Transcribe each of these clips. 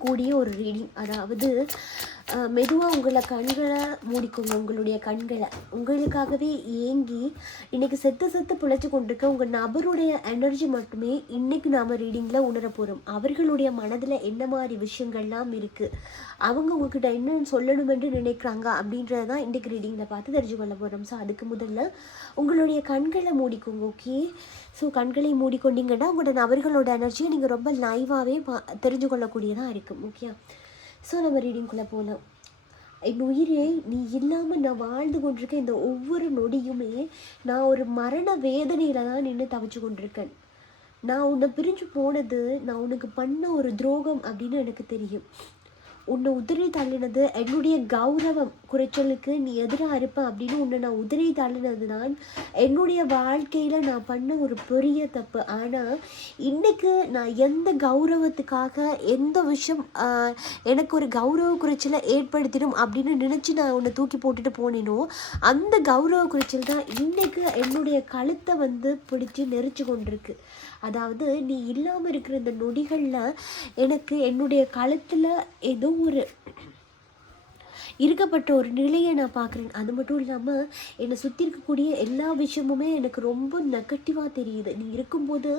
இருக்கக்கூடிய ஒரு ரீடிங். அதாவது மெதுவாக உங்களை கண்களை மூடிக்கோங்க. உங்களுடைய கண்களை உங்களுக்காகவே ஏங்கி இன்றைக்கி செத்து செத்து பிழைச்சி கொண்டிருக்க உங்கள் நபருடைய எனர்ஜி மட்டுமே இன்றைக்கி நாம் ரீடிங்கில் உணர போகிறோம். அவர்களுடைய மனதில் என்ன மாதிரி விஷயங்கள்லாம் இருக்குது, அவங்க உங்ககிட்ட என்னன்னு சொல்லணுமென்று நினைக்கிறாங்க அப்படின்றத தான் இன்றைக்கி ரீடிங்கில் பார்த்து தெரிஞ்சு கொள்ள போகிறோம். ஸோ அதுக்கு முதல்ல உங்களுடைய கண்களை மூடிக்கோங்க. ஓகே, ஸோ கண்களை மூடிக்கொண்டீங்கன்னா உங்களோட நபர்களோட எனர்ஜியை நீங்கள் ரொம்ப லைவாகவே தெரிஞ்சு கொள்ளக்கூடியதாக இருக்கும். ஓகே, ஸோ நம்ம ரீடிங்குள்ளே போகலாம். என் உயிரே, நீ இல்லாமல் நான் வாழ்ந்து கொண்டிருக்கேன். இந்த ஒவ்வொரு நொடியுமே நான் ஒரு மரண வேதனையில் தான் நின்று தவிச்சு கொண்டிருக்கேன். நான் உன்னை பிரிஞ்சு போனது நான் உனக்கு பண்ண ஒரு துரோகம் அப்படின்னு எனக்கு தெரியும். உன்னை உதிரி தள்ளினது என்னுடைய கௌரவம் குறைச்சலுக்கு நீ எதிராக இருப்ப அப்படின்னு உன்னை நான் உதிரி தள்ளினது தான் என்னுடைய வாழ்க்கையில் நான் பண்ண ஒரு பெரிய தப்பு. ஆனால் இன்றைக்கு நான் எந்த கௌரவத்துக்காக எந்த விஷயம் எனக்கு ஒரு கௌரவ குறைச்சலை ஏற்படுத்திடும் அப்படின்னு நினச்சி நான் உன்னை தூக்கி போட்டுட்டு போனேனோ அந்த கௌரவ குறைச்சல் தான் இன்றைக்கு என்னுடைய கழுத்தை பிடிச்சி நெரிச்சு கொண்டிருக்கு. அதாவது நீ இல்லாமல் இருக்கிற இந்த நொடிகளில் எனக்கு என்னுடைய கழுத்தில் ஏதோ ஒரு இருக்கப்பட்ட ஒரு நிலையை நான் பார்க்குறேன். அது மட்டும் இல்லாமல் என்னை சுற்றி இருக்கக்கூடிய எல்லா விஷயமுமே எனக்கு ரொம்ப நெகட்டிவாக தெரியுது. நீ இருக்கும்போது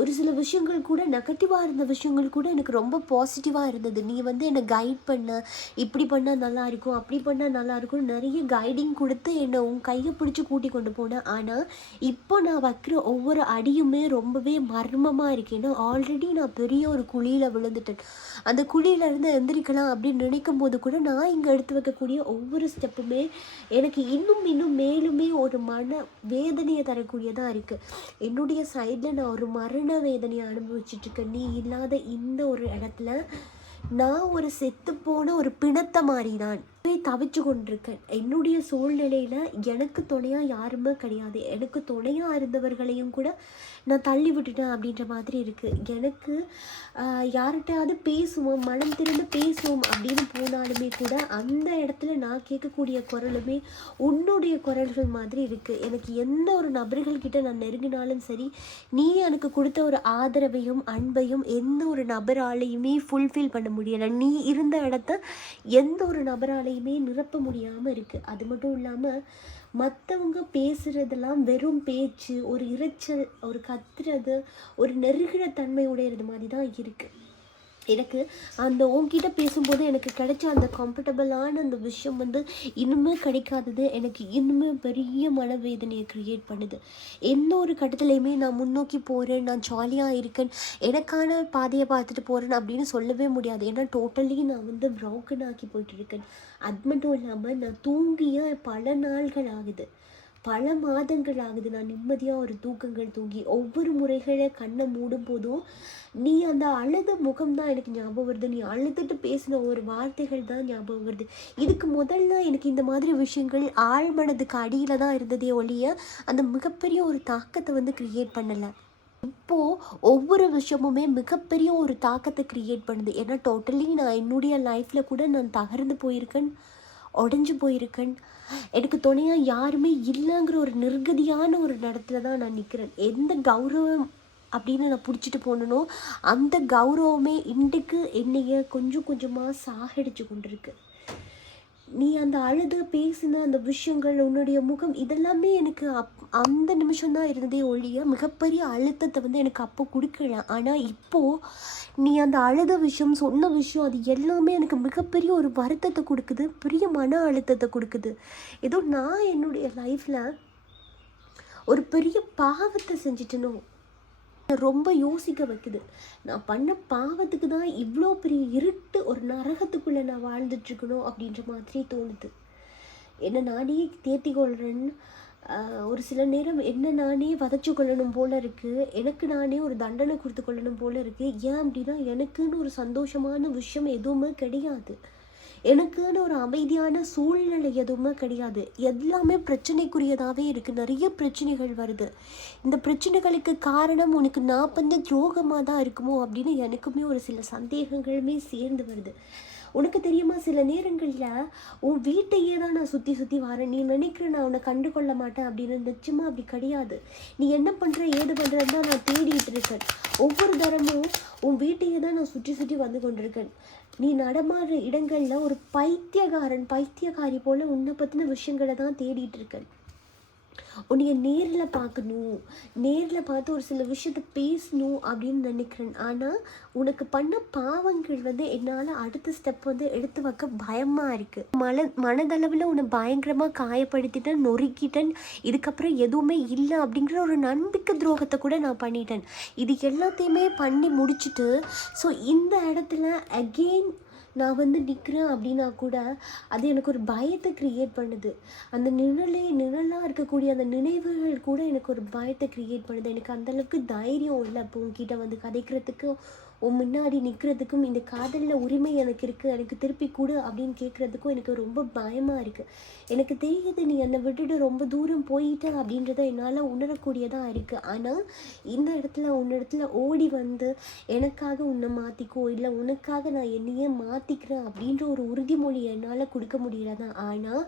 ஒரு சில விஷயங்கள் கூட நெகட்டிவாக இருந்த விஷயங்கள் கூட எனக்கு ரொம்ப பாசிட்டிவாக இருந்தது. நீ என்னை கைட் பண்ண, இப்படி பண்ணால் நல்லாயிருக்கும், அப்படி பண்ணால் நல்லாயிருக்கும், நிறைய கைடிங் கொடுத்து என்னை உன் கையை பிடிச்சி கூட்டி கொண்டு போனேன். ஆனால் இப்போ நான் வைக்கிற ஒவ்வொரு அடியுமே ரொம்பவே மர்மமாக இருக்கு. ஏன்னா ஆல்ரெடி நான் பெரிய ஒரு குழியில் விழுந்துட்டேன். அந்த குழியிலேருந்து எந்திரிக்கலாம் அப்படின்னு நினைக்கும் போது கூட நான் இங்கே எடுத்து வைக்கக்கூடிய ஒவ்வொரு ஸ்டெப்புமே எனக்கு இன்னும் மேலுமே ஒரு மன வேதனையை தரக்கூடியதாக இருக்குது. என்னுடைய சைடில் நான் ஒரு மரண வேதனையை அனுபவிச்சுட்ருக்கேன். நீ இல்லாத இந்த ஒரு இடத்துல நான் ஒரு செத்து போன ஒரு பிணத்தை மாதிரி தான் தவிச்சு கொண்டிருக்கேன். என்னுடைய சூழ்நிலையில் எனக்கு துணையாக யாருமே கிடையாது. எனக்கு துணையாக இருந்தவர்களையும் கூட நான் தள்ளி விட்டுட்டேன் அப்படின்ற மாதிரி இருக்குது. எனக்கு யார்கிட்டையாவது பேசுவோம், மனம் திறந்து பேசுவோம் அப்படின்னு போனாலுமே கூட அந்த இடத்துல நான் கேட்கக்கூடிய குரலுமே உன்னுடைய குரல்கள் மாதிரி இருக்குது. எனக்கு எந்த ஒரு நபர்கள்கிட்ட நான் நெருங்கினாலும் சரி, நீ எனக்கு கொடுத்த ஒரு ஆதரவையும் அன்பையும் எந்த ஒரு நபராலையுமே ஃபுல்ஃபில் பண்ண முடியலை. நீ இருந்த இடத்த எந்த ஒரு நபராலையுமே நிரப்ப முடியாமல் இருக்குது. அது மட்டும் இல்லாமல் மற்றவங்க பேசுகிறதெல்லாம் வெறும் பேச்சு, ஒரு இரைச்சல், ஒரு கத்துறது, ஒரு நெருகிற தன்மை உடையிறது மாதிரி தான் இருக்குது. எனக்கு அந்த உன்கிட்ட பேசும்போது எனக்கு கிடைச்ச அந்த கம்ஃபர்டபுளான அந்த விஷயம் இன்னுமே கிடைக்காதது எனக்கு இன்னுமே பெரிய மனவேதனையை க்ரியேட் பண்ணுது. எந்த ஒரு கட்டத்துலையுமே நான் முன்னோக்கி போகிறேன், நான் ஜாலியாக இருக்கேன், எனக்கான பாதையை பார்த்துட்டு போகிறேன் அப்படின்னு சொல்லவே முடியாது. ஏன்னா டோட்டலி நான் ப்ரோக்கன் ஆக்கி போயிட்டுருக்கேன். அது மட்டும் இல்லாமல் நான் தூங்கிய பல நாள்கள் ஆகுது, பல மாதங்கள் ஆகுது. நான் நிம்மதியாக ஒரு தூக்கங்கள் தூங்கி ஒவ்வொரு முறைகளை கண்ணை மூடும் போதும் நீ அந்த அழுத முகம்தான் எனக்கு ஞாபகம் வருது. நீ அழுதுட்டு பேசின ஒரு வார்த்தைகள் தான் ஞாபகம் வருது. இதுக்கு முதல்ல எனக்கு இந்த மாதிரி விஷயங்கள் ஆழ்மனதுக்கு அடியில் தான் இருந்ததே ஒழிய அந்த மிகப்பெரிய ஒரு தாக்கத்தை க்ரியேட் பண்ணலை. இப்போது ஒவ்வொரு விஷயமுமே மிகப்பெரிய ஒரு தாக்கத்தை க்ரியேட் பண்ணுது. ஏன்னா டோட்டலி நான் என்னுடைய லைஃப்பில் கூட நான் தகர்ந்து போயிருக்கேன், உடஞ்சி போயிருக்கேன். எனக்கு துணையாக யாருமே இல்லைங்கிற ஒரு நிர்கதியான ஒரு இடத்துல தான் நான் நிற்கிறேன். எந்த கௌரவம் அப்படின்னு நான் பிடிச்சிட்டு போனனோ அந்த கௌரவமே இன்றைக்கு என்னைய கொஞ்சம் கொஞ்சமாக சாகடிச்சு கொண்டிருக்கு. நீ அந்த அழுது பேசின அந்த விஷயங்கள், உன்னுடைய முகம், இதெல்லாமே எனக்கு அந்த நிமிஷம்தான் இருந்ததே ஒழிய மிகப்பெரிய அழுத்தத்தை எனக்கு அப்போ கொடுக்கல. ஆனால் இப்போது நீ அந்த அழுத விஷயம், சொன்ன விஷயம், அது எல்லாமே எனக்கு மிகப்பெரிய ஒரு வருத்தத்தை கொடுக்குது, பெரிய மன அழுத்தத்தை கொடுக்குது. ஏதோ நான் என்னுடைய லைஃப்பில் ஒரு பெரிய பாவத்தை செஞ்சிட்டனோ ரொம்ப யோசிக்க வைக்குது. நான் பண்ண பாவத்துக்கு தான் இவ்வளோ பெரிய இருட்டு ஒரு நரகத்துக்குள்ளே நான் வாழ்ந்துட்டுருக்கணும் அப்படின்ற மாதிரி தோணுது. என்னை நானே தேர்த்தி கொள்கிறேன்னு ஒரு சில நேரம் என்ன நானே வதச்சு கொள்ளணும் போல் இருக்குது. எனக்கு நானே ஒரு தண்டனை கொடுத்து கொள்ளணும் போல் இருக்குது. ஏன் அப்படின்னா எனக்குன்னு ஒரு சந்தோஷமான விஷயம் எதுவுமே கிடையாது. எனக்குன்னு ஒரு அமைதியான சூழ்நிலை எதுவுமே கிடையாது. எல்லாமே பிரச்சனைக்குரியதாகவே இருக்குது. நிறைய பிரச்சனைகள் வருது. இந்த பிரச்சனைகளுக்கு காரணம் உனக்கு நான் பண்ண துரோகமாக தான் இருக்குமோ அப்படின்னு எனக்குமே ஒரு சில சந்தேகங்களுமே சேர்ந்து வருது. உனக்கு தெரியுமா, சில நேரங்களில் உன் வீட்டையே தான் நான் சுற்றி வரேன். நீ நினைக்கிற நான் உன்னை கண்டு கொள்ள மாட்டேன் அப்படின்னு. நிச்சயமாக அப்படி கிடையாது. நீ என்ன பண்ணுற ஏது பண்ணுறன்னு தான் நான் தேடிட்டு இருக்கேன். ஒவ்வொரு தரமும் உன் வீட்டையே தான் நான் சுற்றி வந்து கொண்டிருக்கேன். நீ நடமாடுற இடங்களில் ஒரு பைத்தியக்காரி போல் உன்னை பற்றின விஷயங்களை தான் தேடிட்டு இருக்க. உன்னைய நேரில் பார்க்கணும், நேரில் பார்த்து ஒரு சில விஷயத்த பேசணும் அப்படின்னு நினைக்கிறேன். ஆனால் உனக்கு பண்ண பாவங்கள் என்னால் அடுத்த ஸ்டெப் எடுத்து வைக்க பயமாக இருக்குது. மனதளவில் உன்னை பயங்கரமாக காயப்படுத்திட்டேன், நொறுக்கிட்டேன். இதுக்கப்புறம் எதுவுமே இல்லை அப்படிங்கிற ஒரு நம்பிக்கை துரோகத்தை கூட நான் பண்ணிட்டேன். இது எல்லாத்தையுமே பண்ணி முடிச்சுட்டு ஸோ இந்த இடத்துல அகெயின் நான் நிற்கிறேன் அப்படின்னா கூட அது எனக்கு ஒரு பயத்தை க்ரியேட் பண்ணுது. அந்த நிழலாக இருக்கக்கூடிய அந்த நினைவுகள் கூட எனக்கு ஒரு பயத்தை க்ரியேட் பண்ணுது. எனக்கு அந்தளவுக்கு தைரியம் இல்லை இப்போ உங்ககிட்ட கதைக்கிறதுக்கு, உன் முன்னாடி நிற்கிறதுக்கும், இந்த காதலில் உரிமை எனக்கு இருக்குது, எனக்கு திருப்பி கொடு அப்படின்னு கேட்குறதுக்கும் எனக்கு ரொம்ப பயமாக இருக்குது. எனக்கு தெரியுது நீ என்னை விட்டுட்டு ரொம்ப தூரம் போயிட்ட அப்படின்றத என்னால் உணரக்கூடியதாக இருக்குது. ஆனால் இந்த உன்னிடத்துல ஓடி எனக்காக உன்னை மாற்றிக்கோ, இல்லை உனக்காக நான் என்னையே மாற்றிக்கிறேன் அப்படின்ற ஒரு உறுதிமொழி என்னால் கொடுக்க முடியலதான். ஆனால்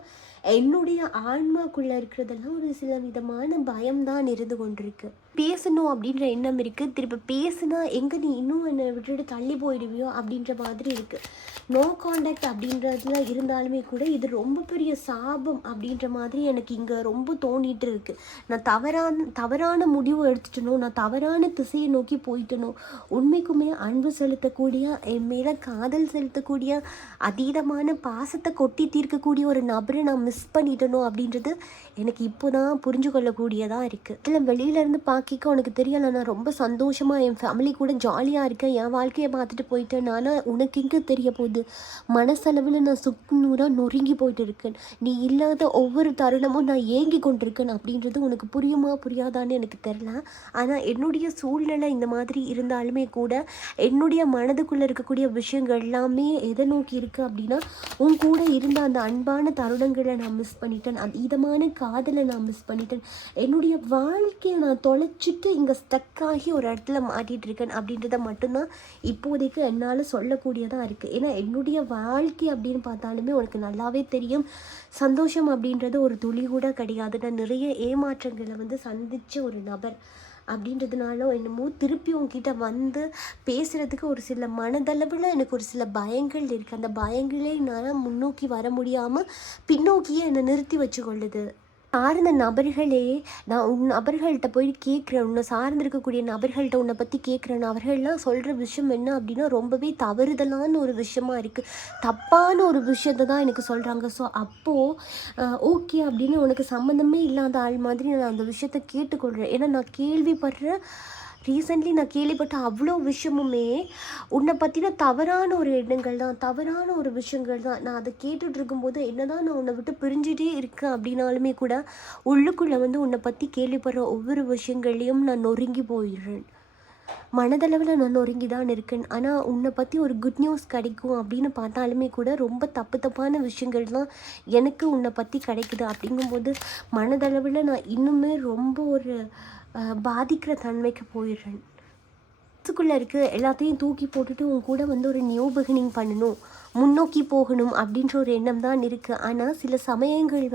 என்னுடைய ஆன்மாக்குள்ளே இருக்கிறதெல்லாம் ஒரு சில விதமான பயம்தான் இருந்து கொண்டிருக்கு. பேசணும் அப்படின்ற எண்ணம் இருக்குது. திருப்பி பேசுனா எங்கே நீ இன்னும் என்னை விட்டுட்டு தள்ளி போயிடுவியோ அப்படின்ற மாதிரி இருக்குது. நோ காண்டாக்ட் அப்படின்றதுல இருந்தாலுமே கூட இது ரொம்ப பெரிய சாபம் அப்படின்ற மாதிரி எனக்கு இங்கே ரொம்ப தோணிட்டு இருக்கு. நான் தவறான முடிவு எடுத்துட்டனோ, நான் தவறான திசையை நோக்கி போயிட்டனோ, உண்மைக்குமே அன்பு செலுத்தக்கூடிய, என் மேலே காதல் செலுத்தக்கூடிய, அதீதமான பாசத்தை கொட்டி தீர்க்கக்கூடிய ஒரு நபரை நான் மிஸ் பண்ணிட்டனோ அப்படின்றது எனக்கு இப்போ தான் புரிஞ்சு கொள்ளக்கூடியதாக இருக்குது. இல்லை வெளியிலேருந்து பார்க்க உனக்கு தெரியலை, நான் ரொம்ப சந்தோஷமாக என் ஃபேமிலி கூட ஜாலியாக இருக்கேன், என் வாழ்க்கையை பார்த்துட்டு போயிட்டேன். ஆனால் உனக்கு எங்கே தெரிய போகுது, மனசளவில் நான் சுக்குநூறாக நொறுங்கி போயிட்டு இருக்கேன். நீ இல்லாத ஒவ்வொரு தருணமும் நான் ஏங்கி கொண்டிருக்கேன் அப்படின்றது உனக்கு புரியுமா புரியாதான்னு எனக்கு தெரில. ஆனால் என்னுடைய சூழ்நிலை இந்த மாதிரி இருந்தாலுமே கூட என்னுடைய மனதுக்குள்ளே இருக்கக்கூடிய விஷயங்கள் எல்லாமே எதை நோக்கி இருக்குது அப்படின்னா, உன் கூட இருந்த அந்த அன்பான தருணங்களை நான் மிஸ் பண்ணிட்டேன், அதீதமான காதலை நான் மிஸ் பண்ணிட்டேன், என்னுடைய வாழ்க்கையை நான் தொலைச்சிட்டு இங்கே ஸ்டக்காகி ஒரு இடத்துல மாட்டிகிட்டு இருக்கேன் அப்படின்றத மட்டும்தான் இப்போதைக்கு என்னால் சொல்லக்கூடியதாக இருக்குது. ஏன்னா என்னுடைய வாழ்க்கை அப்படின்னு பார்த்தாலுமே உனக்கு நல்லாவே தெரியும், சந்தோஷம் அப்படின்றது ஒரு துளி கூட கிடையாது. நான் நிறைய ஏமாற்றங்களை சந்தித்த ஒரு நபர் அப்படின்றதுனால என்னமோ திருப்பி உங்ககிட்ட பேசுகிறதுக்கு ஒரு சில மனதளவில் எனக்கு ஒரு சில பயங்கள் இருக்குது. அந்த பயங்களே என்னால் முன்னோக்கி வர முடியாமல் பின்னோக்கியே என்னை நிறுத்தி வச்சு கொள்ளுது. சார்ந்த நபர்களே, நான் நபர்கள்ட்ட போய் கேட்குறேன், உன்னை சார்ந்திருக்கக்கூடிய நபர்கள்ட்ட உன்னை பற்றி கேட்குறேன். அவர்கள்லாம் சொல்கிற விஷயம் என்ன அப்படின்னா ரொம்பவே தவறுதலான ஒரு விஷயமா இருக்குது, தப்பான ஒரு விஷயத்தை தான் எனக்கு சொல்கிறாங்க. ஸோ அப்போது ஓகே அப்படின்னு உனக்கு சம்மந்தமே இல்லாத ஆள் மாதிரி நான் அந்த விஷயத்தை கேட்டுக்கொள்கிறேன். ஏன்னா நான் ரீசெண்ட்லி கேள்விப்பட்ட அவ்வளோ விஷயமுமே உன்னை பற்றின தவறான ஒரு எண்ணங்கள் தான், தவறான ஒரு விஷயங்கள் தான். நான் அதை கேட்டுட்டு இருக்கும்போது என்னதான் நான் உன்னை விட்டு பிரிஞ்சுட்டே இருக்கேன் அப்படின்னாலுமே கூட உள்ளுக்குள்ளே உன்னை பற்றி கேள்விப்படுற ஒவ்வொரு விஷயங்கள்லையும் நான் நொறுங்கி போயிடுறேன். மனதளவில் நான் நொறுங்கி தான் இருக்கேன். ஆனால் உன்னை பற்றி ஒரு குட் நியூஸ் கிடைக்கும் அப்படின்னு பார்த்தாலுமே கூட ரொம்ப தப்பான விஷயங்கள் தான் எனக்கு உன்னை பற்றி கிடைக்குது. அப்படிங்கும்போது மனதளவில் நான் இன்னுமே ரொம்ப ஒரு பாதிக்கிற தன்மைக்கு போயிடுறேன். மனசுக்குள்ளே இருக்க எல்லாத்தையும் தூக்கி போட்டுட்டு உன் கூட ஒரு நியூ பிகினிங் பண்ணணும், முன்னோக்கி போகணும் அப்படின்ற ஒரு எண்ணம் தான் இருக்குது. ஆனால் சில சமயங்கள்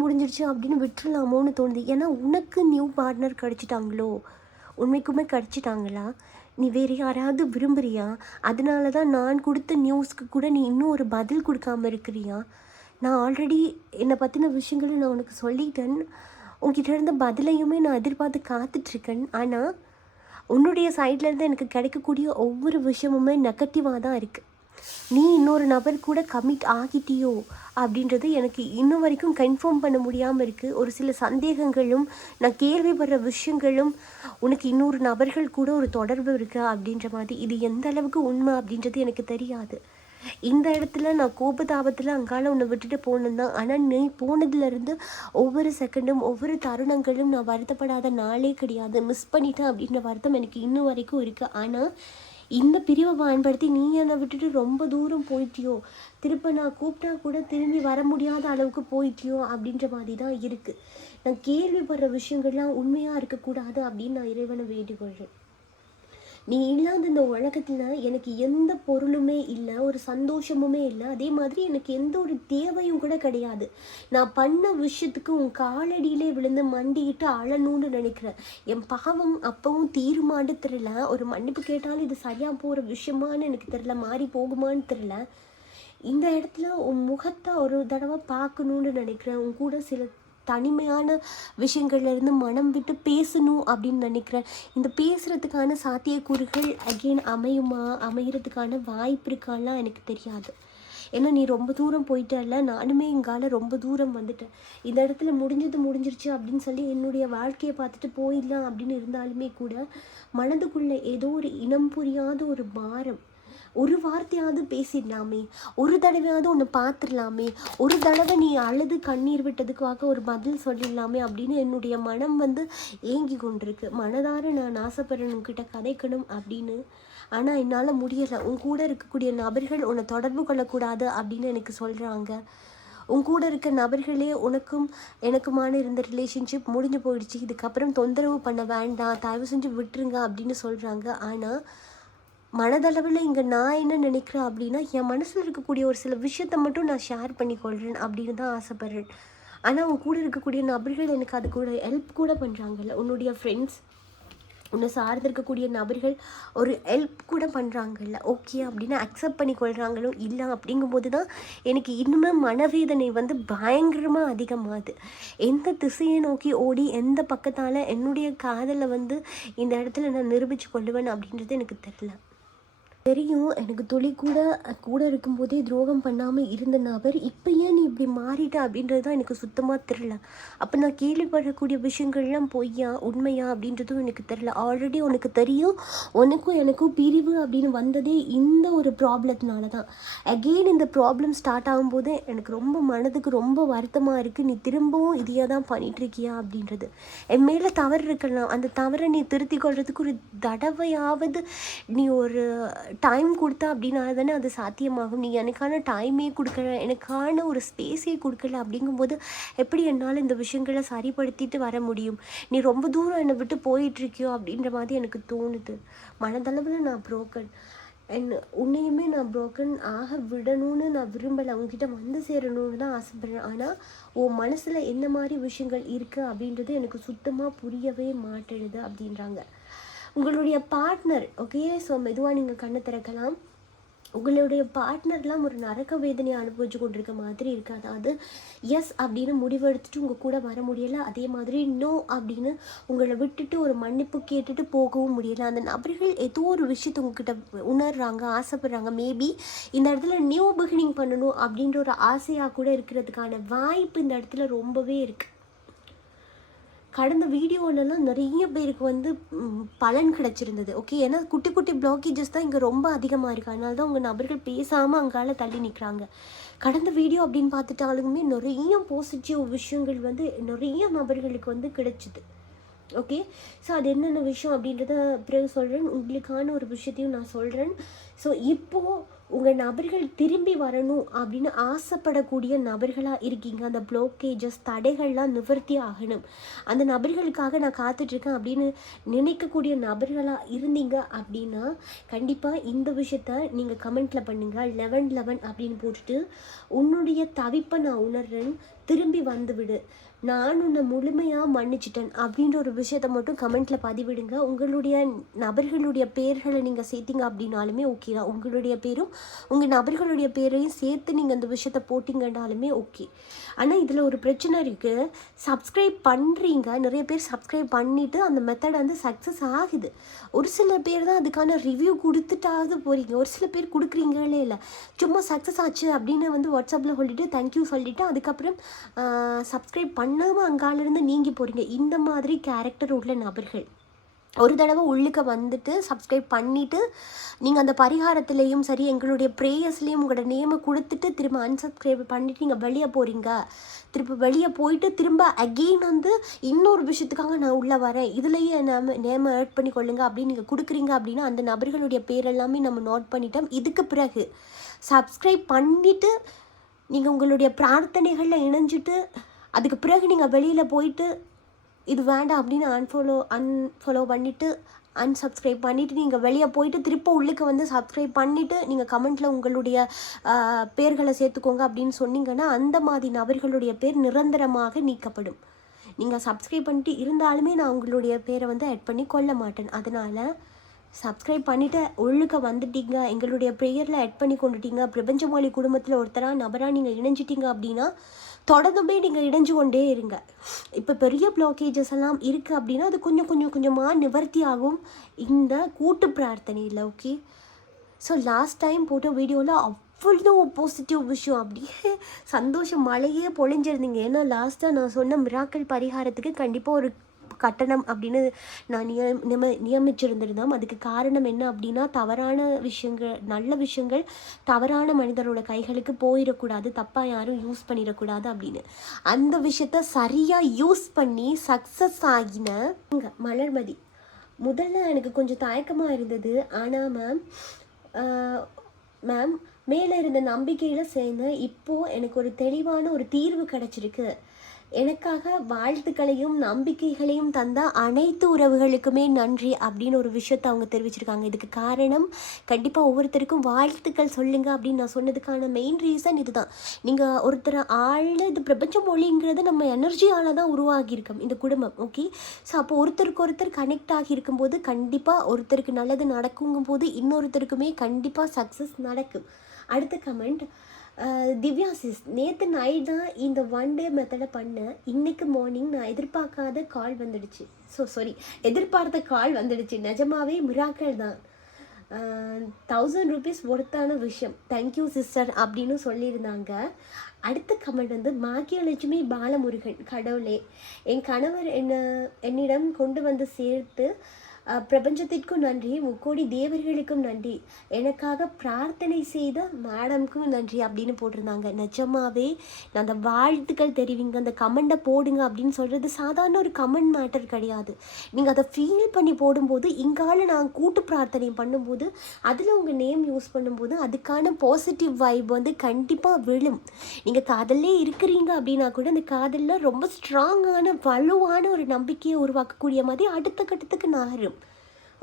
முடிஞ்சிடுச்சு அப்படின்னு விட்டுலாமோன்னு தோணுது. ஏன்னா உனக்கு நியூ பார்ட்னர் கிடச்சிட்டாங்களோ, உண்மைக்குமே கிடச்சிட்டாங்களா, நீ வேறு யாராவது விரும்புகிறியா, அதனால தான் நான் கொடுத்த நியூஸ்க்கு கூட நீ இன்னும் ஒரு பதில் கொடுக்காமல் இருக்கிறியா? நான் ஆல்ரெடி என்னை பற்றின விஷயங்களை நான் உனக்கு சொல்லிட்டேன், உங்ககிட்ட இருந்த பதிலையுமே நான் எதிர்பார்த்து காத்துட்ருக்கேன். ஆனால் உன்னுடைய சைட்லேருந்து எனக்கு கிடைக்கக்கூடிய ஒவ்வொரு விஷயமுமே நெகட்டிவாக தான் இருக்குது. நீ இன்னொரு நபர் கூட கமிட் ஆகிட்டியோ அப்படின்றது எனக்கு இன்னும் வரைக்கும் கன்ஃபார்ம் பண்ண முடியாமல் இருக்குது. ஒரு சில சந்தேகங்களும் நான் கேள்விப்படுற விஷயங்களும் உனக்கு இன்னொரு நபர்கள் கூட ஒரு தொடர்பு இருக்குது அப்படின்ற மாதிரி, இது எந்த அளவுக்கு உண்மை அப்படின்றது எனக்கு தெரியாது. இந்த இடத்துல நான் கோபதாபத்தில் அங்கால உன்னை விட்டுட்டு போனேன் தான். ஆனால் நீ போனதுலேருந்து ஒவ்வொரு செகண்டும் ஒவ்வொரு தருணங்களும் நான் வருத்தப்படாத நாளே கிடையாது. மிஸ் பண்ணிட்டேன் அப்படின்ற வருத்தம் எனக்கு இன்னும் வரைக்கும் இருக்குது. ஆனால் இந்த பிரிவை பயன்படுத்தி நீ என்னை விட்டுட்டு ரொம்ப தூரம் போயிட்டியோ, திருப்ப நான் கூப்பிட்டா கூட திரும்பி வர முடியாத அளவுக்கு போயிட்டியோ அப்படின்ற மாதிரி தான் இருக்குது. நான் கேள்விப்படுற விஷயங்கள்லாம் உண்மையாக இருக்கக்கூடாது அப்படின்னு நான் இறைவனை வேண்டிக்கொள்கிறேன். நீ இல்லாத இந்த உலகத்தில் எனக்கு எந்த பொருளுமே இல்லை, ஒரு சந்தோஷமுமே இல்லை, அதே மாதிரி எனக்கு எந்த ஒரு தேவையும் கூட கிடையாது. நான் பண்ண விஷயத்துக்கு உன் காலடியிலே விழுந்து மண்டிக்கிட்டு அழணும்னு நினைக்கிறேன். என் பாவம் அப்பவும் தீருமான்னு தெரில, ஒரு மன்னிப்பு கேட்டாலும் இது சரியாக போகிற விஷயமானு எனக்கு தெரில, மாறி போகுமான்னு தெரில. இந்த இடத்துல உன் முகத்தை ஒரு தடவை பார்க்கணுன்னு நினைக்கிறேன். உன் கூட சில தனிமையான விஷயங்கள்லேருந்து மனம் விட்டு பேசணும் அப்படின்னு நினைக்கிறேன். இந்த பேசுகிறதுக்கான சாத்தியக்கூறுகள் அகெயின் அமைகிறதுக்கான வாய்ப்பு இருக்காலாம் எனக்கு தெரியாது. ஏன்னா நீ ரொம்ப தூரம் போயிட்டல, நானுமே எங்கால ரொம்ப தூரம் வந்துட்டேன். இந்த இடத்துல முடிஞ்சிருச்சு அப்படின்னு சொல்லி என்னுடைய வாழ்க்கையை பார்த்துட்டு போயிடலாம் அப்படின்னு இருந்தாலுமே கூட மனதுக்குள்ளே ஏதோ ஒரு இனம் புரியாத ஒரு பாரம். ஒரு வார்த்தையாவது பேசிடலாமே, ஒரு தடவையாவது ஒன்று பார்த்துடலாமே, ஒரு தடவை நீ அழுது கண்ணீர் விட்டதுக்காக ஒரு பதில் சொல்லிடலாமே அப்படின்னு என்னுடைய மனம் ஏங்கி கொண்டிருக்கு. மனதார நான் ஆசைப்படுறேன் உன்கிட்ட கதைக்கணும் அப்படின்னு. ஆனால் என்னால் முடியலை. உன் கூட இருக்கக்கூடிய நபர்கள் உன்னை தொடர்பு கொள்ளக்கூடாது அப்படின்னு எனக்கு சொல்கிறாங்க. உன் கூட இருக்க நபர்களே உனக்கும் எனக்குமான இருந்த ரிலேஷன்ஷிப் முடிஞ்சு போயிடுச்சு, இதுக்கப்புறம் தொந்தரவு பண்ண வேண்டாம், தயவு செஞ்சு விட்டுருங்க அப்படின்னு சொல்கிறாங்க. ஆனால் மனதளவில் இங்கே நான் என்ன நினைக்கிறேன் அப்படின்னா, என் மனசில் இருக்கக்கூடிய ஒரு சில விஷயத்தை மட்டும் நான் ஷேர் பண்ணிக்கொள்கிறேன் அப்படின்னு தான் ஆசைப்பட்றேன். ஆனால் உன் கூட இருக்கக்கூடிய நபர்கள் எனக்கு அது கூட ஹெல்ப் கூட பண்ணுறாங்கல்ல, உன்னுடைய ஃப்ரெண்ட்ஸ், உன்னை சார்ந்து இருக்கக்கூடிய நபர்கள் ஒரு ஹெல்ப் கூட பண்ணுறாங்கல்ல, ஓகே அப்படின்னு அக்செப்ட் பண்ணிக்கொள்கிறாங்களோ இல்லை அப்படிங்கும்போது தான் எனக்கு இன்னுமே மனவேதனை பயங்கரமாக அதிகமாகுது. எந்த திசையை நோக்கி ஓடி எந்த பக்கத்தால் என்னுடைய காதலை இந்த இடத்துல நான் நிரூபித்து கொள்ளுவேன் அப்படின்றது எனக்கு தெரியல. தெரியும் எனக்கு துளி கூட இருக்கும்போதே துரோகம் பண்ணாமல் இருந்த நபர் இப்போ ஏன் நீ இப்படி மாறிட்ட அப்படின்றது தான் எனக்கு சுத்தமாக தெரில. அப்போ நான் கேள்விப்படக்கூடிய விஷயங்கள்லாம் பொய்யா உண்மையா அப்படின்றதும் எனக்கு தெரில. ஆல்ரெடி உனக்கு தெரியும், உனக்கும் எனக்கும் பிரிவு அப்படின்னு வந்ததே இந்த ஒரு ப்ராப்ளத்தினால தான். அகெயின் இந்த ப்ராப்ளம் ஸ்டார்ட் ஆகும்போது எனக்கு ரொம்ப மனதுக்கு ரொம்ப வருத்தமாக இருக்குது. நீ திரும்பவும் இதையே தான் பண்ணிகிட்ருக்கியா அப்படின்றது. என் மேலே தவறு இருக்கலாம், அந்த தவறை நீ திருத்தி கொள்றதுக்கு ஒரு தடவையாவது நீ ஒரு டைம் கொடுத்தா அப்படின்னா தானே அது சாத்தியமாகும். நீ எனக்கான டைமே கொடுக்கல, எனக்கான ஒரு ஸ்பேஸே கொடுக்கல அப்படிங்கும்போது எப்படி என்னால் இந்த விஷயங்களை சரிப்படுத்திட்டு வர முடியும்? நீ ரொம்ப தூரம் என்னை விட்டு போயிட்டுருக்கியோ அப்படின்ற மாதிரி எனக்கு தோணுது. மனதளவில் நான் புரோக்கன், உன்னையுமே நான் புரோக்கன் ஆக விடணும்னு நான் விரும்பலை, அவங்ககிட்ட சேரணும்னு தான் ஆசைப்படுறேன். ஆனால் உன் மனசில் என்ன மாதிரி விஷயங்கள் இருக்குது அப்படின்றது எனக்கு சுத்தமாக புரியவே மாட்டேடுது அப்படின்றாங்க. உங்களுடைய பார்ட்னர், ஓகே, ஸோ மெதுவாக நீங்கள் கண்ணை திறக்கலாம். உங்களுடைய பார்ட்னர்லாம் ஒரு நரக வேதனையை அனுபவிச்சு கொண்டிருக்க மாதிரி இருக்குது. அதாவது எஸ் அப்படின்னு முடிவெடுத்துட்டு உங்கள் கூட வர முடியலை, அதே மாதிரி நோ அப்படின்னு உங்களை விட்டுட்டு ஒரு மன்னிப்பு கேட்டுட்டு போகவும் முடியலை. அந்த நபர்கள் ஏதோ ஒரு விஷயத்தை உங்ககிட்ட உணர்றாங்க, ஆசைப்படுறாங்க. மேபி இந்த இடத்துல நியூ பிகினிங் பண்ணணும் அப்படின்ற ஒரு ஆசையாக கூட இருக்கிறதுக்கான வாய்ப்பு இந்த இடத்துல ரொம்பவே இருக்குது. கடந்த வீடியோலலாம் நிறைய பேருக்கு பலன் கிடச்சிருந்தது, ஓகே. ஏன்னா குட்டி குட்டி பிளாக்கேஜஸ் தான் இங்கே ரொம்ப அதிகமாக இருக்குது. அதனால தான் உங்கள் நபர்கள் பேசாமல் அங்கால தள்ளி நிற்கிறாங்க. கடந்த வீடியோ அப்படின்னு பார்த்துட்டாலுமே நிறைய பாசிட்டிவ் விஷயங்கள் நிறைய நபர்களுக்கு கிடைச்சிது, ஓகே. ஸோ அது என்னென்ன விஷயம் அப்படின்றத பிறகு சொல்கிறேன். உங்களுக்கான ஒரு விஷயத்தையும் நான் சொல்கிறேன். ஸோ இப்போது உங்கள் நபர்கள் திரும்பி வரணும் அப்படின்னு ஆசைப்படக்கூடிய நபர்களாக இருக்கீங்க. அந்த ப்ளோக்கேஜஸ் தடைகள்லாம் நிவர்த்தி ஆகணும், அந்த நபர்களுக்காக நான் காத்துட்ருக்கேன் அப்படின்னு நினைக்கக்கூடிய நபர்களாக இருந்தீங்க அப்படின்னா கண்டிப்பாக இந்த விஷயத்த நீங்கள் கமெண்ட்டில் பண்ணுங்கள். 11 அப்படின்னு போட்டுட்டு உன்னுடைய தவிப்பை நான் உணர்றேன், திரும்பி வந்துவிடு, நான் உன்னை முழுமையாக மன்னிச்சிட்டேன் அப்படின்ற ஒரு விஷயத்த மட்டும் கமெண்ட்டில் பதிவிடுங்க. உங்களுடைய நபர்களுடைய பேர்களை நீங்கள் சேர்த்திங்க அப்படின்னாலுமே ஓகே தான். உங்களுடைய பேரும் உங்கள் நபர்களுடைய பேரையும் சேர்த்து நீங்கள் அந்த விஷயத்த போட்டிங்கன்னாலுமே ஓகே. ஆனால் இதில் ஒரு பிரச்சனை இருக்குது. சப்ஸ்கிரைப் பண்ணுறீங்க, நிறைய பேர் சப்ஸ்கிரைப் பண்ணிவிட்டு அந்த மெத்தட் சக்ஸஸ் ஆகுது. ஒரு சில பேர் தான் அதுக்கான ரிவ்யூ கொடுத்துட்டாவது போகிறீங்க, ஒரு சில பேர் கொடுக்குறீங்களே இல்லை, சும்மா சக்ஸஸ் ஆச்சு அப்படின்னு வாட்ஸ்அப்பில் சொல்லிவிட்டு தேங்க்யூ சொல்லிவிட்டு அதுக்கப்புறம் சப்ஸ்கிரைப் பண்ணாமல் அங்காலிருந்து நீங்கி போகிறீங்க. இந்த மாதிரி கேரக்டர் உள்ள நபர்கள் ஒரு தடவை உள்ளுக்க வந்துட்டு சப்ஸ்கிரைப் பண்ணிவிட்டு நீங்கள் அந்த பரிகாரத்துலேயும் சரி எங்களுடைய ப்ரேயர்ஸ்லேயும் உங்களோட நேமை கொடுத்துட்டு திரும்ப அன்சப்ஸ்கிரைப் பண்ணிவிட்டு நீங்கள் வெளியே போகிறீங்க. திரும்ப வெளியே போயிட்டு திரும்ப அகெயின் இன்னொரு விஷயத்துக்காக நான் உள்ளே வரேன், இதுலேயே நேமை ஆட் பண்ணி கொள்ளுங்க அப்படின்னு நீங்கள் கொடுக்குறீங்க அப்படின்னா அந்த நபர்களுடைய பேர் எல்லாமே நம்ம நோட் பண்ணிட்டோம். இதுக்கு பிறகு சப்ஸ்கிரைப் பண்ணிவிட்டு நீங்கள் உங்களுடைய பிரார்த்தனைகளில் இணைஞ்சிட்டு அதுக்கு பிறகு நீங்கள் வெளியில் போயிட்டு இது வேண்டாம் அப்படின்னு அன்ஃபாலோ பண்ணிவிட்டு அன்சப்ஸ்கிரைப் பண்ணிவிட்டு நீங்கள் வெளியே போயிட்டு திரும்ப உள்ளுக்கு வந்து சப்ஸ்கிரைப் பண்ணிவிட்டு நீங்கள் கமெண்ட்டில் உங்களுடைய பேர்களை சேர்த்துக்கோங்க அப்படின்னு சொன்னீங்கன்னா அந்த மாதிரி நபர்களுடைய பேர் நிரந்தரமாக நீக்கப்படும். நீங்கள் சப்ஸ்கிரைப் பண்ணிட்டு இருந்தாலுமே நான் உங்களுடைய பேரை வந்து ஆட் பண்ணி கொள்ள மாட்டேன். அதனால் சப்ஸ்கிரைப் பண்ணிவிட்டு உள்ளுக்க வந்துட்டீங்க, எங்களுடைய ப்ரேயரில் ஆட் பண்ணி கொண்டுட்டீங்க, பிரபஞ்சமொழி குடும்பத்தில் ஒருத்தராக நபராக நீங்கள் இணைஞ்சிட்டீங்க அப்படின்னா தொடர்ந்துமே நீங்கள் இணைஞ்சு கொண்டே இருங்க. இப்போ பெரிய பிளாக்கேஜஸ் எல்லாம் இருக்குது அப்படின்னா அது கொஞ்சமாக நிவர்த்தி ஆகும் இந்த கூட்டு பிரார்த்தனையில். ஓகே, ஸோ லாஸ்ட் டைம் போட்ட வீடியோவில் அவ்வளோ பாசிட்டிவ் விஷயம், அப்படியே சந்தோஷம் மழையே பொழிஞ்சிருந்தீங்க. ஏன்னா லாஸ்ட்டாக நான் சொன்ன மிராக்கள் பரிகாரத்துக்கு கண்டிப்பாக ஒரு கட்டணம் அப்படின்னு நான் நியமிச்சிருந்திருந்தோம். அதுக்கு காரணம் என்ன அப்படின்னா தவறான விஷயங்கள், நல்ல விஷயங்கள் தவறான மனிதரோட கைகளுக்கு போயிடக்கூடாது, தப்பாக யாரும் யூஸ் பண்ணிடக்கூடாது அப்படின்னு. அந்த விஷயத்த சரியாக யூஸ் பண்ணி சக்ஸஸ் ஆகின மலர்மதி. முதல்ல எனக்கு கொஞ்சம் தயக்கமாக இருந்தது. ஆனால் மேம் மேலே இருந்த நம்பிக்கையில் சேர்ந்து இப்போது எனக்கு ஒரு தெளிவான ஒரு தீர்வு கிடச்சிருக்கு. எனக்காக வாழ்த்துக்களையும் நம்பிக்கைகளையும் தந்த அனைத்து உறவுகளுக்குமே நன்றி அப்படின்னு ஒரு விஷயத்தை அவங்க தெரிவிச்சிருக்காங்க. இதுக்கு காரணம் கண்டிப்பாக ஒவ்வொருத்தருக்கும் வாழ்த்துக்கள் சொல்லுங்கள் அப்படின்னு நான் சொன்னதுக்கான மெயின் ரீசன் இதுதான். நீங்கள் ஒருத்தர் இது பிரபஞ்ச மொழிங்கிறது நம்ம எனர்ஜியால் தான் உருவாகியிருக்கோம் இந்த குடும்பம். ஓகே, ஸோ அப்போ ஒருத்தருக்கு ஒருத்தர் கனெக்ட் ஆகி இருக்கும்போது கண்டிப்பாக ஒருத்தருக்கு நல்லது நடக்குங்கும் போது இன்னொருத்தருக்குமே கண்டிப்பாக சக்ஸஸ் நடக்கும். அடுத்த கமெண்ட், திவ்யா சிஸ், நேற்று நைட் தான் இந்த 1 day மெத்தடை பண்ணேன். இன்றைக்கு மார்னிங் நான் எதிர்பார்க்காத கால் வந்துடுச்சு. எதிர்பார்த்த கால் வந்துடுச்சு. நிஜமாவே மிராக்கள் தான். 1000 rupees ஒர்த்தான விஷயம். தேங்க்யூ சிஸ்டர் அப்படின்னு சொல்லியிருந்தாங்க. அடுத்த கமெண்ட் வந்து பாக்கியலட்சுமி பாலமுருகன், கடவுளே என் கணவர் என்னிடம் கொண்டு வந்து சேர்த்து பிரபஞ்சத்திற்கும் நன்றி, 3 கோடி தேவர்களுக்கும் நன்றி, எனக்காக பிரார்த்தனை செய்த மேடம்க்கும் நன்றி அப்படின்னு போட்டிருந்தாங்க. நிஜமாவே நான் அந்த வாழ்த்துக்கள் தெரிவிங்க, அந்த கமெண்ட்டை போடுங்க அப்படின்னு சொல்கிறது சாதாரண ஒரு கமெண்ட் மேட்டர் கிடையாது. நீங்கள் அதை ஃபீல் பண்ணி போடும்போது இங்கால நான் கூட்டு பிரார்த்தனை பண்ணும்போது அதில் உங்கள் நேம் யூஸ் பண்ணும்போது அதுக்கான பாசிட்டிவ் வைப் வந்து கண்டிப்பாக விழும். நீங்கள் காதல்லே இருக்கிறீங்க அப்படின்னா கூட அந்த காதலில் ரொம்ப ஸ்ட்ராங்கான வலுவான ஒரு நம்பிக்கையை உருவாக்கக்கூடிய மாதிரி அடுத்த கட்டத்துக்கு நகரும்.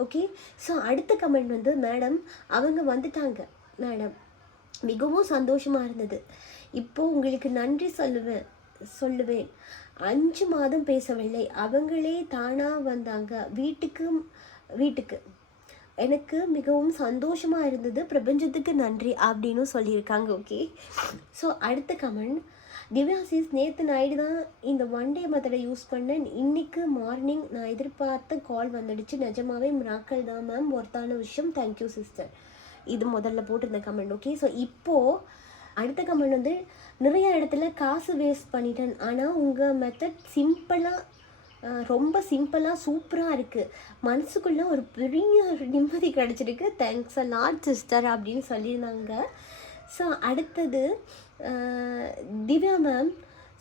ஓகே, ஸோ அடுத்த கமெண்ட் வந்து, மேடம் அவங்க வந்துட்டாங்க மேடம், மிகவும் சந்தோஷமாக இருந்தது. இப்போது உங்களுக்கு நன்றி சொல்லுவேன் 5 மாதம் பேசவில்லை, அவங்களே தானாக வந்தாங்க வீட்டுக்கு எனக்கு மிகவும் சந்தோஷமாக இருந்தது, பிரபஞ்சத்துக்கு நன்றி அப்படின்னு சொல்லியிருக்காங்க. ஓகே, ஸோ அடுத்த கமெண்ட், திவ்யா சிஸ், நேற்று நைட்டு தான் இந்த 1 day மெத்தடை யூஸ் பண்ணேன். இன்றைக்கு மார்னிங் நான் எதிர்பார்த்த கால் வந்துடுச்சு. நிஜமாவே மிராக்கள் தான் மேம், ஒர்த்தான விஷயம். Thank you sister. இது முதல்ல போட்டிருந்த கமெண்ட். ஓகே, ஸோ இப்போது அடுத்த கமெண்ட் வந்து, நிறைய இடத்துல காசு வேஸ்ட் பண்ணிட்டேன், ஆனால் உங்கள் மெத்தட் ரொம்ப சிம்பிளாக சூப்பராக இருக்குது, மனசுக்குள்ளே ஒரு பெரிய நிம்மதி கிடச்சிருக்கு, தேங்க்ஸ் அ லாட் சிஸ்டர் அப்படின்னு சொல்லியிருந்தாங்க. ஸோ அடுத்தது திவ்யா மேம்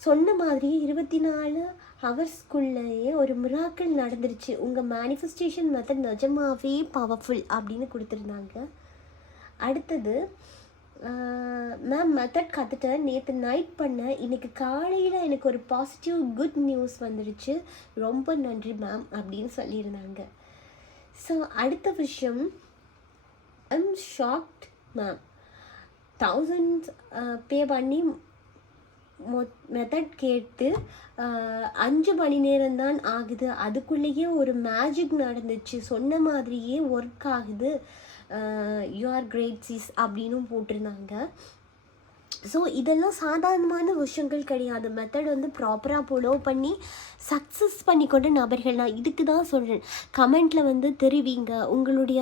சொன்ன மாதிரி 24 ஹவர்ஸ்க்குள்ளேயே ஒரு மிராக்கிள் நடந்துருச்சு, உங்கள் மேனிஃபெஸ்டேஷன் மெத்தட் நிஜமாவே பவர்ஃபுல் அப்படின்னு கொடுத்துருந்தாங்க. அடுத்தது, மேம் மெத்தட் கற்றுட்டேன், நேற்று நைட் பண்ணேன், இன்றைக்கி காலையில் எனக்கு ஒரு பாசிட்டிவ் குட் நியூஸ் வந்துடுச்சு, ரொம்ப நன்றி மேம் அப்படின்னு சொல்லியிருந்தாங்க. ஸோ அடுத்த விஷயம், ஐம் ஷாக்ட் மேம், 1000 பே பண்ணி மெத்தட் கேட்டு 5 மணி நேரம்தான் ஆகுது, அதுக்குள்ளேயே ஒரு மேஜிக் நடந்துச்சு, சொன்ன மாதிரியே ஒர்க் ஆகுது, யூ ஆர் கிரேட் சிஸ் அப்படின்னு போட்டிருந்தாங்க. ஸோ இதெல்லாம் சாதாரணமான விஷயங்கள் கிடையாது. மெத்தட் வந்து ப்ராப்பராக ஃபாலோ பண்ணி சக்ஸஸ் பண்ணிக்கொண்ட நபர்கள். நான் இதுக்கு தான் சொல்கிறேன், கமெண்ட்டில் வந்து தெரிவிங்க, உங்களுடைய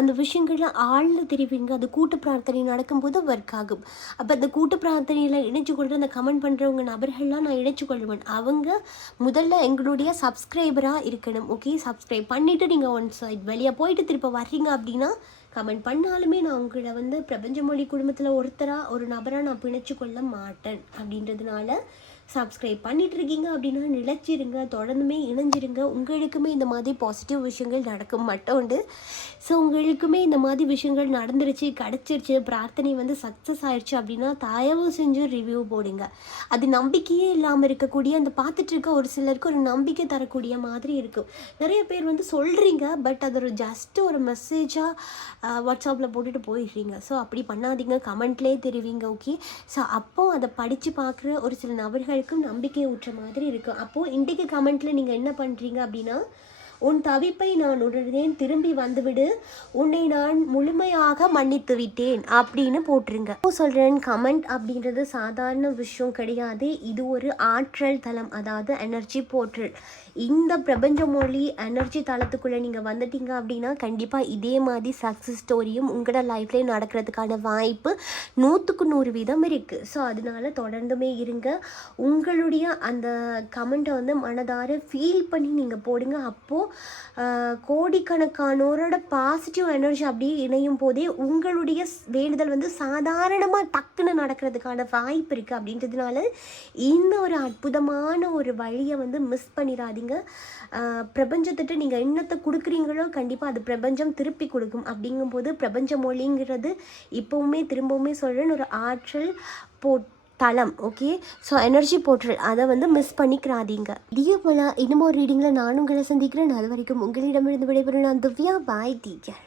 அந்த விஷயங்களை ஆழ்ந்து தெரிவிங்க. அது கூட்டு பிரார்த்தனை நடக்கும்போது ஒர்க் ஆகும். அப்போ அந்த கூட்டு பிரார்த்தனையில் இணைச்சு கொள்கிற அந்த கமெண்ட் பண்ணுறவங்க நபர்கள்லாம் நான் இணைச்சு கொள்வேன். அவங்க முதல்ல எங்களுடைய சப்ஸ்கிரைபராக இருக்கணும். ஓகே, சப்ஸ்கிரைப் பண்ணிவிட்டு நீங்கள் ஒன் சைட் வெளியே போயிட்டு திருப்ப வர்றீங்க அப்படின்னா கமெண்ட் பண்ணாலுமே நான் உங்களை வந்து பிரபஞ்ச மொழி குடும்பத்தில் ஒரு நபராக நான் பிணைச்சு கொள்ள மாட்டேன் அப்படின்றதுனால சப்ஸ்கிரைப் பண்ணிட்டு இருக்கீங்க அப்படின்னா நிலைச்சிருங்க, தொடர்ந்துமே இணைஞ்சிருங்க. உங்களுக்குமே இந்த மாதிரி பாசிட்டிவ் விஷயங்கள் நடக்கும் மட்டும் உண்டு. ஸோ உங்களுக்குமே இந்த மாதிரி விஷயங்கள் நடந்துருச்சு, கிடச்சிருச்சு, பிரார்த்தனை வந்து சக்ஸஸ் ஆயிடுச்சு அப்படின்னா தயவு செஞ்சு ரிவ்யூ போடுங்க. அது நம்பிக்கையே இல்லாமல் இருக்கக்கூடிய அந்த பார்த்துட்டு இருக்க ஒரு சிலருக்கு ஒரு நம்பிக்கை தரக்கூடிய மாதிரி இருக்கும். நிறைய பேர் வந்து சொல்கிறீங்க, பட் அது ஒரு ஜஸ்ட் ஒரு மெசேஜாக வாட்ஸ்அப்பில் போட்டுட்டு போயிடுறீங்க. ஸோ அப்படி பண்ணாதீங்க, கமெண்ட்லேயே தெரிவிங்க. ஓகே. ஸோ அப்போ அதை படித்து பார்க்குற ஒரு சில நபர்களுக்கும் நம்பிக்கை ஊற்ற மாதிரி இருக்கும். அப்போது இன்றைக்கு கமெண்ட்டில் நீங்கள் என்ன பண்ணுறீங்க அப்படின்னா, உன் தவிப்பை நான் உணர்ந்தேன், திரும்பி வந்துவிடு, உன்னை நான் முழுமையாக மன்னித்து விட்டேன் அப்படின்னு போட்டுருங்க. சொல்கிறேன், கமெண்ட் அப்படின்றது சாதாரண விஷயம் கிடையாது. இது ஒரு ஆற்றல் தளம், அதாவது எனர்ஜி போர்ட்டல். இந்த பிரபஞ்ச மொழி எனர்ஜி தளத்துக்குள்ளே நீங்கள் வந்துட்டீங்க அப்படின்னா கண்டிப்பாக இதே மாதிரி சக்ஸஸ் ஸ்டோரியும் உங்களோட லைஃப்லேயே நடக்கிறதுக்கான வாய்ப்பு 100% இருக்குது. ஸோ அதனால தொடர்ந்துமே இருங்க. உங்களுடைய அந்த கமெண்ட்டை வந்து மனதார ஃபீல் பண்ணி நீங்கள் போடுங்க. அப்போது கோடிக்கணக்கானோரோட பாசிட்டிவ் எனர்ஜி அப்படியே இணையும் போதே உங்களுடைய வேண்டுதல் வந்து சாதாரணமாக டக்குன்னு நடக்கிறதுக்கான வாய்ப்பு இருக்குது. அப்படின்றதுனால இந்த ஒரு அற்புதமான ஒரு வழியை வந்து மிஸ் பண்ணிடாதீங்க. பிரபஞ்சத்திட்ட நீங்கள் என்னத்தை கொடுக்குறீங்களோ கண்டிப்பாக அது பிரபஞ்சம் திருப்பி கொடுக்கும். அப்படிங்கும்போது பிரபஞ்ச மொழிங்கிறது இப்போவுமே திரும்பவுமே சொல்கிறேன், ஒரு ஆற்றல் தளம். ஓகே. ஸோ எனர்ஜி போர்ட்டல், அதை வந்து மிஸ் பண்ணிக்கிறாதீங்க. இதே போல் இன்னும் ஒரு ரீடிங்கில் நானும் உங்களை சந்திக்கிறேன். அது வரைக்கும் உங்களிடமிருந்து விடைபெறும் நான் திவ்யா. பாய் டீச்சர்.